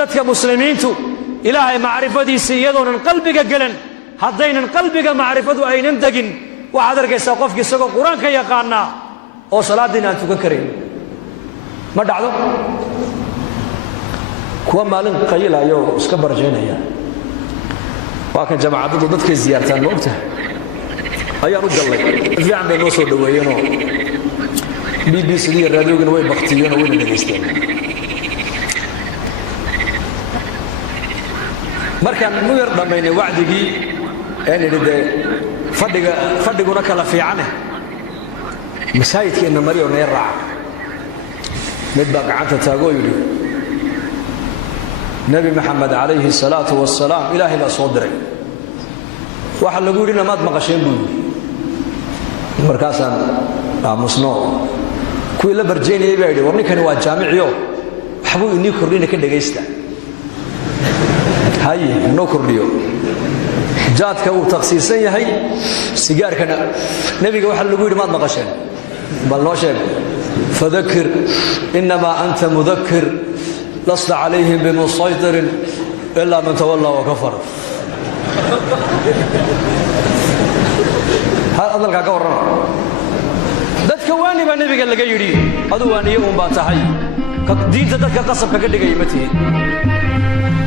dadka muslimiintu ilaahay macrifadiisa iyadoonan qalbiga galan haddaynan qalbiga macrifadu aynan degin waxaad arkaysaa qofkii isagoo qur-aanka yaqaanaa oo salaadiina aan tukan karayn ma dhacdo kuwa maalin qayilayo iska barjeynaya waa kan jamaacaddu dadkay ziyaartaan ma ogtahay ayaan u gallay fiican bay noo soo dhaweeyeenoo BBC iyo raadiyoogana way baktiyeenoo wayna dhegaysteen markaan u yar dhammaynay wacdigii een idhi dee fadhiguna kala fiicane masaajidkeenna mari oo naga raaca mid baa gacanta taagoo yidhi nebi maxamed calayhi salaatu wasalaam ilaahay baa soo diray waxa lagu yidhi namaad maqasheen buu yidhi markaasaan aamusno kuwii la barjeynayay baa yidhi war ninkani waa jaamiciyo waxbuu inii kordhina ka dhegaysta haye noo kordhiyo jaadka wuu takhsiisan yahay sigaarkana nebiga waxa lagu yidhi maad maqasheen bal noo sheeg fadakir inamaa anta mudakir lasta calayhim bimusaytirin ilaa man tawallaa wakafar hadalkaa ka warrama dadka waani baa nebiga laga yidhi aduu waaniye uun baa tahay diinta dadka qasabka ka dhigaya ma tihin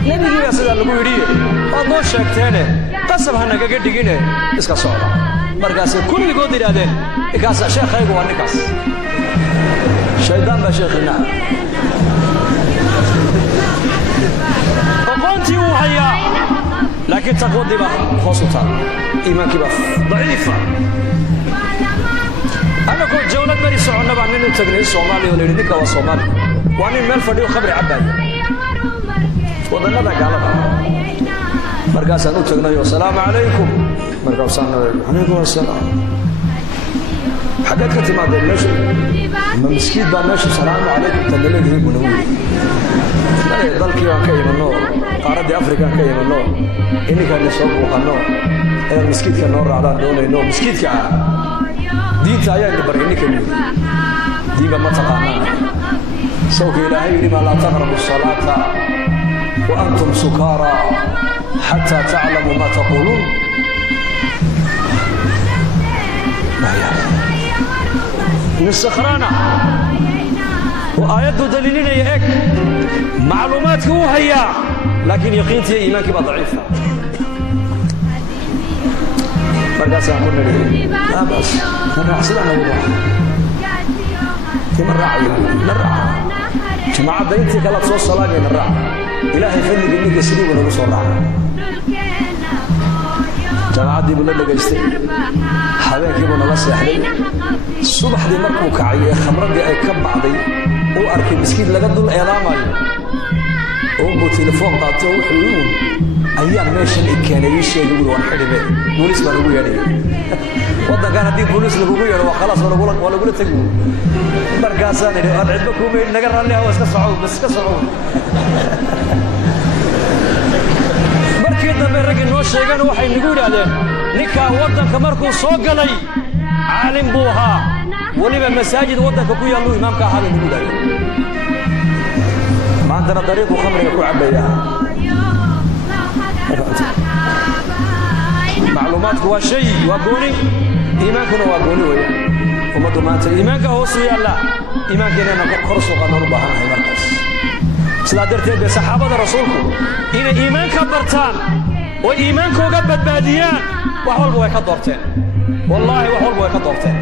nebigii baa sidaa lagu yidhi waad noo sheegteene qasab ha nagaga dhigine iska socda markaasay kulligood yidhaahdeen ninkaas sheekhaygu waa ninkaas shaydaan baa sheekhiina aqoontii wuu hayaa laakiin taqwadii baa hoos u taal iimaankii baa daciifa annagoo jawlad beri soconna baa nin u tagnay soomaaliya oo la yidhi ninka waa soomaali waa nin meel fadhiyo khamri cabbaaya wadannada gaalada markaasaan u tagnayoo asalaamu calaykum markaasaan calaykum asalaam xaggeed ka timaadeen meesha ma miskiid baa meesha salaamu calaykum tadaleedihiin buu nagu yidhi dalkii baan ka imanno qaaraddii afrikaan ka imanno ininkaani soo buuqanno ayaan miskiidka noo raacdaan doonayno miskiidka ah diinta ayaanu baryay ninka yidhi diinba ma taqaanaan sawka ilaahay yidhi maa laa taqrabu salaata وأنتم سكارى حتى تعلموا ما تقولون من السخرانة وآيات دليلين يأك معلوماتك وهي لكن يقينتي إيمانك ضعيفة مرقاسا أقولنا لي لا بس نرعى سلانا وضوح كما الرعي نرعى جماعة دينتي قالت صوت صلاة نرعى إلهي فلي بإنك سليم ونقول صلاة جماعة دي بلد لقيستي حبيبي بنا الله سيحلي الصبح دي مركو كعية خمرة دي أي كب بعضي وأركي مسكين لقد دول إعلام أبو تليفون قاطعه وحلوون أيام ماشي كان يشي يقول وانحري به بوليس ما نقول يعني وضع كانت دي بوليس نقول يعني وخلاص ولا قول تقول مركاسان أبعد بكم نقرر لها واسكسعون بس كسعون markii dambe rag inoo sheegan waxay nagu yiraahdeen ninka wadanka markuu soo galay caalim buu ahaa waliba masaajid wadanka ku yaalo imaamka ahaa nagu yiraahdeen maantana dariiqu khamriga ku cabaya macluumaadku waa shay waa gooni iimaankuna waa gooni weeyaan ummadu maanta iimaanka hoos u yaala iimaankeena kor soo qaadano u baahanahay markaas sidaa darteed bay saxaabada rasuulku inay iimaanka bartaan oo iimaankooga badbaadiyaan wax walba way ka doorteen wallaahi wax walba way ka doorteen